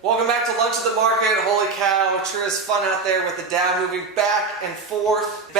Welcome back to Lunch at the Market. Holy cow, it sure is fun out there with the Dow moving back and forth,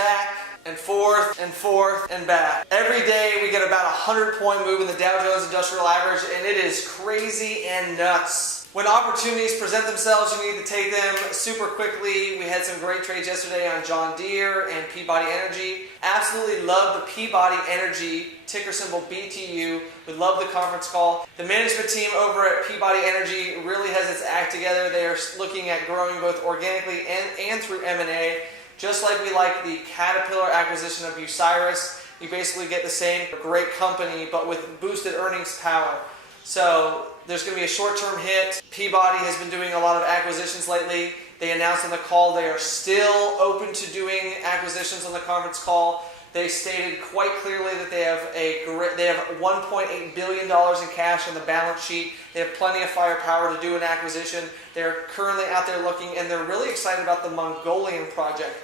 and back. Every day we get about a 100-point move in the Dow Jones Industrial Average, and it is crazy and nuts. When opportunities present themselves, you need to take them super quickly. We had some great trades yesterday on John Deere and Peabody Energy. Absolutely love the Peabody Energy, ticker symbol BTU. We love the conference call. The management team over at Peabody Energy really has its act together. They are looking at growing both organically and through M&A. Just like we like the Caterpillar acquisition of Bucyrus, you basically get the same great company, but with boosted earnings power. So there's going to be a short-term hit. Peabody has been doing a lot of acquisitions lately. They announced on the call they are still open to doing acquisitions on the conference call. They stated quite clearly that they have $1.8 billion in cash on the balance sheet. They have plenty of firepower to do an acquisition. They're currently out there looking, and they're really excited about the Mongolian project.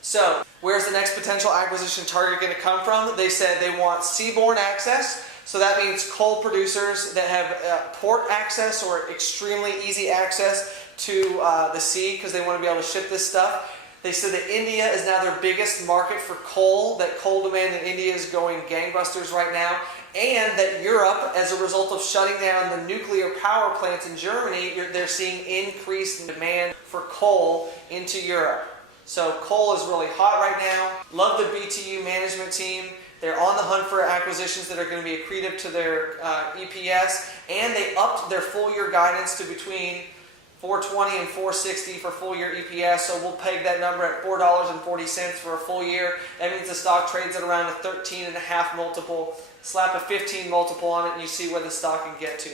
So, where's the next potential acquisition target going to come from? They said they want seaborne access. So that means coal producers that have port access or extremely easy access to the sea because they want to be able to ship this stuff. They said that India is now their biggest market for coal, that coal demand in India is going gangbusters right now, and that Europe, as a result of shutting down the nuclear power plants in Germany, they're seeing increased demand for coal into Europe. So coal is really hot right now. Love the BTU management team. They're on the hunt for acquisitions that are going to be accretive to their EPS, and they upped their full year guidance to between $4.20 and $4.60 for full year EPS, so we'll peg that number at $4.40 for a full year. That means the stock trades at around a 13.5 multiple. Slap a 15 multiple on it and you see where the stock can get to.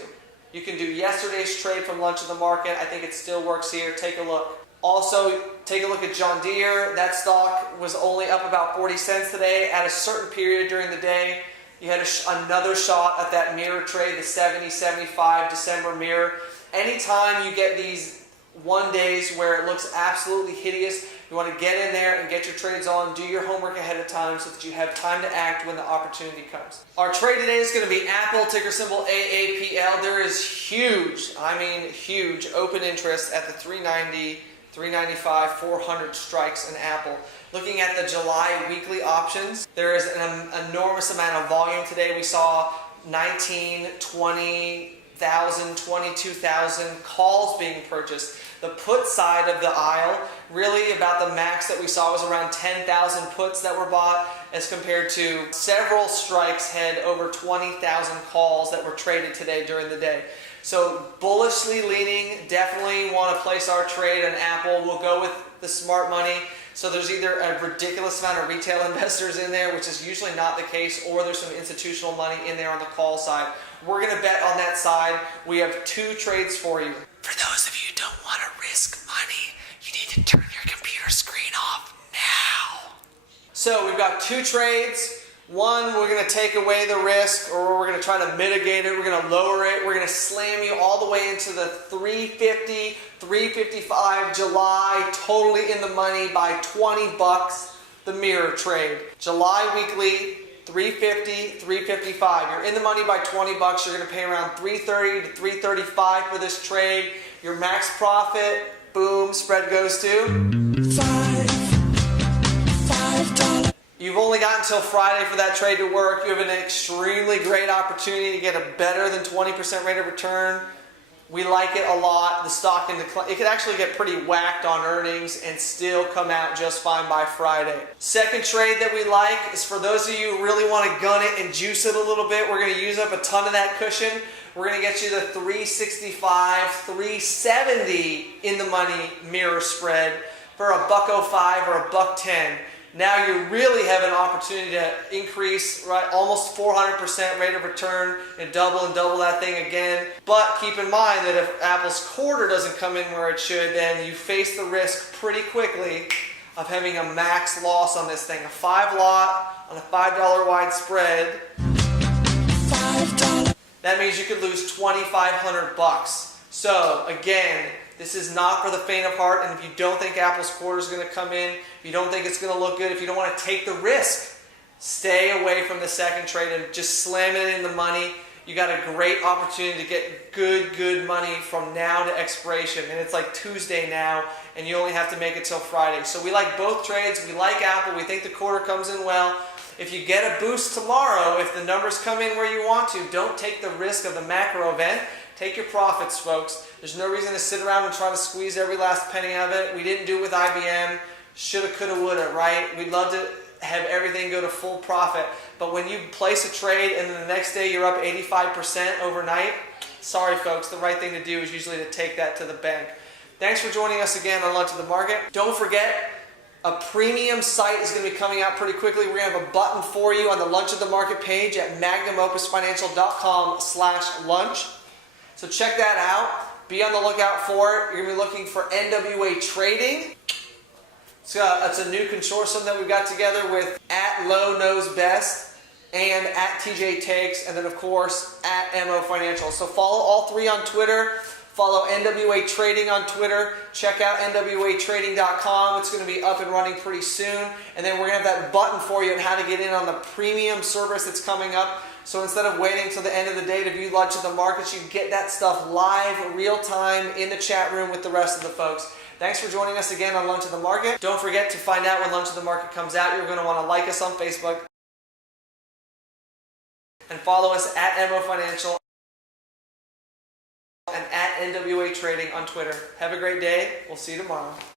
You can do yesterday's trade from Lunch at the Market. I think it still works here. Take a look. Also, take a look at John Deere. That stock was only up about 40 cents today. At a certain period during the day, you had another shot at that mirror trade, the 70-75 December mirror. Anytime you get these one days where it looks absolutely hideous, you want to get in there and get your trades on, do your homework ahead of time so that you have time to act when the opportunity comes. Our trade today is going to be Apple, ticker symbol AAPL. There is huge, I mean huge, open interest at the 390, 395, 400 strikes in Apple. Looking at the July weekly options, there is an enormous amount of volume today. We saw 19, 20,000, 22,000 calls being purchased. The put side of the aisle, really about the max that we saw was around 10,000 puts that were bought, as compared to several strikes had over 20,000 calls that were traded today during the day. So bullishly leaning, definitely want to place our trade on Apple. We'll go with the smart money. So there's either a ridiculous amount of retail investors in there, which is usually not the case, or there's some institutional money in there on the call side. We're going to bet on that side. We have two trades for you. For those of you who don't want to risk money, you need to turn your computer screen off now. So we've got two trades. One, we're going to take away the risk, or we're going to try to mitigate it. We're going to lower it. We're going to slam you all the way into the 350, 355 July, totally in the money by 20 bucks, the mirror trade. July weekly, 350, 355. You're in the money by 20 bucks. You're going to pay around 330 to 335 for this trade. Your max profit, boom, spread goes to $5. You've only got until Friday for that trade to work. You have an extremely great opportunity to get a better than 20% rate of return. We like it a lot. The stock can decline. It could actually get pretty whacked on earnings and still come out just fine by Friday. Second trade that we like is for those of you who really want to gun it and juice it a little bit. We're going to use up a ton of that cushion. We're going to get you the 365, 370 in the money mirror spread for $1.05 or $1.10. Now you really have an opportunity to increase, right, almost 400% rate of return and double that thing again. But keep in mind that if Apple's quarter doesn't come in where it should, then you face the risk pretty quickly of having a max loss on this thing. A 5 lot on a $5 wide spread. $5. That means you could lose 2,500 bucks. So again, this is not for the faint of heart, and if you don't think Apple's quarter is going to come in, if you don't think it's going to look good, if you don't want to take the risk, stay away from the second trade and just slam it in the money. you got a great opportunity to get good money from now to expiration. And it's like Tuesday now, and you only have to make it till Friday. So we like both trades. We like Apple. We think the quarter comes in well. If you get a boost tomorrow, if the numbers come in where you want to, don't take the risk of the macro event. Take your profits, folks. There's no reason to sit around and try to squeeze every last penny of it. We didn't do it with IBM. Shoulda, coulda, woulda, right? We'd love to have everything go to full profit. But when you place a trade and then the next day you're up 85% overnight, sorry folks, the right thing to do is usually to take that to the bank. Thanks for joining us again on Lunch of the Market. Don't forget, a premium site is going to be coming out pretty quickly. We're going to have a button for you on the Lunch of the Market page at magnumopusfinancial.com/lunch. So check that out. Be on the lookout for it. You're going to be looking for NWA Trading. It's a new consortium that we've got together with @LowKnowsBest and @TJ Takes, and then of course @MO Financial. So follow all three on Twitter. Follow NWA Trading on Twitter. Check out nwatrading.com. It's going to be up and running pretty soon. And then we're going to have that button for you on how to get in on the premium service that's coming up. So instead of waiting until the end of the day to view Lunch of the Markets, you can get that stuff live, real time, in the chat room with the rest of the folks. Thanks for joining us again on Lunch of the Market. Don't forget to find out when Lunch of the Market comes out. You're going to want to like us on Facebook and follow us @MO Financial and @NWA Trading on Twitter. Have a great day. We'll see you tomorrow.